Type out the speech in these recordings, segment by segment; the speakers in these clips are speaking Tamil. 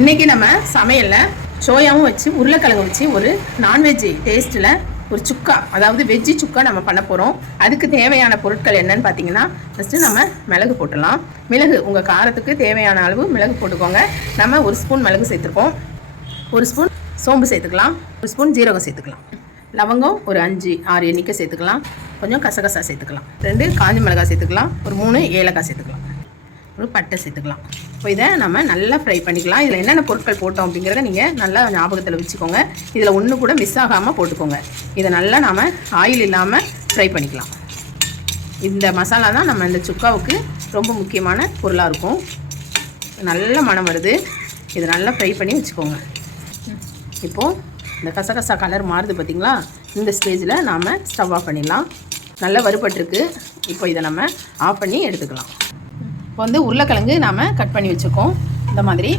இன்னைக்கு நம்ம சமையலில் சோயாவும் வச்சு உருளைக்கிழங்கு வச்சு ஒரு நான்வெஜ் டேஸ்ட்டில் ஒரு சுக்கா அதாவது வெஜ்ஜி சுக்கா நம்ம பண்ண போகிறோம் அதுக்கு தேவையான பொருட்கள் என்னன்னு பார்த்தீங்கன்னா ஃபஸ்ட்டு நம்ம மிளகு போட்டுடலாம். மிளகு உங்கள் காரத்துக்கு தேவையான அளவு மிளகு போட்டுக்கோங்க. நம்ம ஒரு ஸ்பூன் மிளகு சேர்த்துருக்கோம். ஒரு ஸ்பூன் சோம்பு சேர்த்துக்கலாம். ஒரு ஸ்பூன் ஜீரகம் சேர்த்துக்கலாம். லவங்கம் ஒரு அஞ்சு ஆறு எண்ணிக்கை சேர்த்துக்கலாம். கொஞ்சம் கசகசா சேர்த்துக்கலாம். ரெண்டு காஞ்ச மிளகாய் சேர்த்துக்கலாம். ஒரு மூணு ஏலக்காய் சேர்த்துக்கலாம். ஒரு பட்டை சேர்த்துக்கலாம். இப்போ இதை நம்ம நல்லா ஃப்ரை பண்ணிக்கலாம். இதில் என்னென்ன பொருட்கள் போட்டோம் அப்படிங்கிறத நீங்கள் நல்லா ஞாபகத்தில் வச்சுக்கோங்க. இதில் ஒன்று கூட மிஸ் ஆகாமல் போட்டுக்கோங்க. இதை நல்லா நாம் ஆயில் இல்லாமல் ஃப்ரை பண்ணிக்கலாம். இந்த மசாலா தான் நம்ம இந்த சுக்காவுக்கு ரொம்ப முக்கியமான பொருளாக இருக்கும். நல்ல மனம் வருது. இதை நல்லா ஃப்ரை பண்ணி வச்சுக்கோங்க. இப்போது இந்த கசகசா கலர் மாறுது பார்த்திங்களா? இந்த ஸ்டேஜில் நாம் ஸ்டவ் ஆஃப் பண்ணிடலாம். நல்லா வறுபட்டிருக்கு. இப்போ இதை நம்ம ஆஃப் பண்ணி எடுத்துக்கலாம். இப்போ வந்து உருளைக்கிழங்கு நாம் கட் பண்ணி வச்சுருக்கோம். இந்த மாதிரி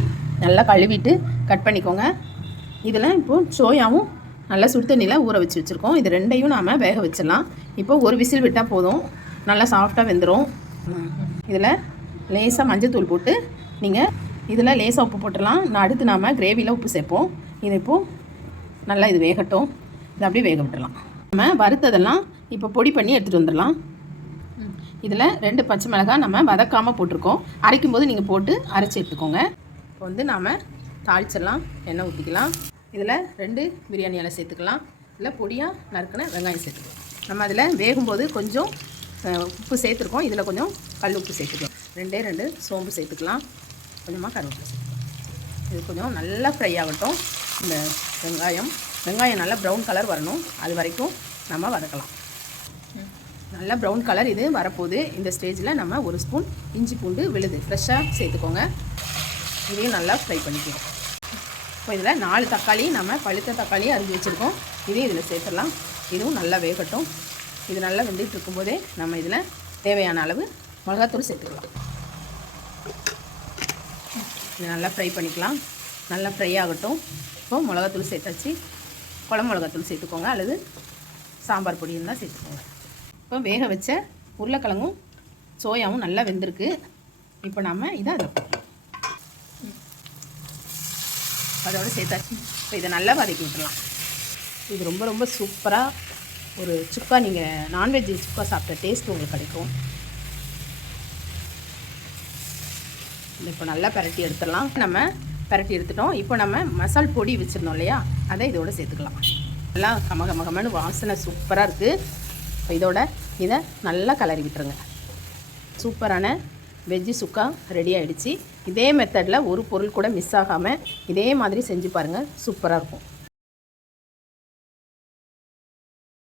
நல்லா கழுவிட்டு கட் பண்ணிக்கோங்க. இதில் இப்போது சோயாவும் நல்லா சுடு தண்ணியில் ஊற வச்சு வச்சுருக்கோம். இது ரெண்டையும் நாம் வேக வச்சிடலாம். இப்போ ஒரு விசில் விட்டால் போதும். நல்லா சாஃப்டாக வெந்துடும் இதில் லேசாக மஞ்சத்தூள் போட்டு நீங்கள் இதில் லேசாக உப்பு போட்டுடலாம். நான் அடுத்து நாம் கிரேவியில் உப்பு சேர்ப்போம். இது இப்போது நல்லா இது வேகட்டும். இது அப்படியே வேக விட்டுடலாம். நம்ம வறுத்ததெல்லாம் இப்போ பொடி பண்ணி எடுத்துகிட்டு வந்துடலாம். இதில் ரெண்டு பச்சை மிளகாய் நம்ம வதக்காமல் போட்டிருக்கோம். அரைக்கும் போது நீங்கள் போட்டு அரைச்சி எடுத்துக்கோங்க. இப்போ வந்து நாம் தாளிச்சிடலாம் எண்ணெய் ஊற்றிக்கலாம் இதில் ரெண்டு பிரியாணி இலை சேர்த்துக்கலாம். இல்லை பொடியாக நறுக்கின வெங்காயம் சேர்த்துக்கலாம். நம்ம அதில் வேகும்போது கொஞ்சம் உப்பு சேர்த்துருக்கோம். இதில் கொஞ்சம் கல் உப்பு சேர்த்துக்கலாம். ரெண்டே ரெண்டு சோம்பு சேர்த்துக்கலாம். கொஞ்சமாக கருவேப்பிலை சேர்த்துக்கலாம். இது கொஞ்சம் நல்லா ஃப்ரை ஆகட்டும். இந்த வெங்காயம் வெங்காயம் நல்லா ப்ரௌன் கலர் வரணும். அது வரைக்கும் நம்ம வதக்கலாம். நல்லா ப்ரௌன் கலர் இது வரப்போகுது. இந்த ஸ்டேஜில் நம்ம ஒரு ஸ்பூன் இஞ்சி பூண்டு விழுது. ஃப்ரெஷ்ஷாக சேர்த்துக்கோங்க. இதையும் நல்லா ஃப்ரை பண்ணிக்கலாம். இப்போ இதில் நாலு தக்காளி நம்ம பழுத்த தக்காளி அரிஞ்சு வச்சுருக்கோம். இதையும் இதில் சேர்த்துடலாம். இதுவும் நல்லா வேகட்டும். இது நல்லா வெந்துட்டு இருக்கும்போதே நம்ம இதில் தேவையான அளவு மிளகாத்தூள் சேர்த்துக்கலாம். இது நல்லா ஃப்ரை பண்ணிக்கலாம். நல்லா ஃப்ரை ஆகட்டும். இப்போ மிளகாத்தூள் சேர்த்தாச்சு. குழம்பு மிளகாத்தூள் சேர்த்துக்கோங்க. அல்லது சாம்பார் பொடி இருந்தால் சேர்த்துக்கோங்க. இப்போ வேக வச்ச உருளைக்கிழங்கும் சோயாவும் நல்லா வெந்திருக்கு. இப்போ நம்ம இதை அதை அதோடு அதோட சேர்த்தாச்சு. இப்போ இதை நல்லா வதக்கி விட்டுலாம் இது ரொம்ப ரொம்ப சூப்பராக ஒரு சுக்கா நீங்கள் நான்வெஜ் சுக்கா சாப்பிட்ட டேஸ்ட் உங்களுக்கு கிடைக்கும். இப்போ நல்லா பரட்டி எடுத்துடலாம். நம்ம பரட்டி எடுத்துட்டோம். இப்போ நம்ம மசால் பொடி வச்சுருந்தோம் இல்லையா? அதை இதோடு சேர்த்துக்கலாம். நல்லா கம கம கமன்னு வாசனை சூப்பராக இருக்குது இப்போ இதோட இதை நல்லா கலரி விட்டுருங்க சூப்பரான வெஜ்ஜி சுக்கா ரெடி ஆகிடுச்சி இதே மெத்தடில் ஒரு பொருள் கூட மிஸ் ஆகாமல் இதே மாதிரி செஞ்சு பாருங்கள் சூப்பராக இருக்கும்.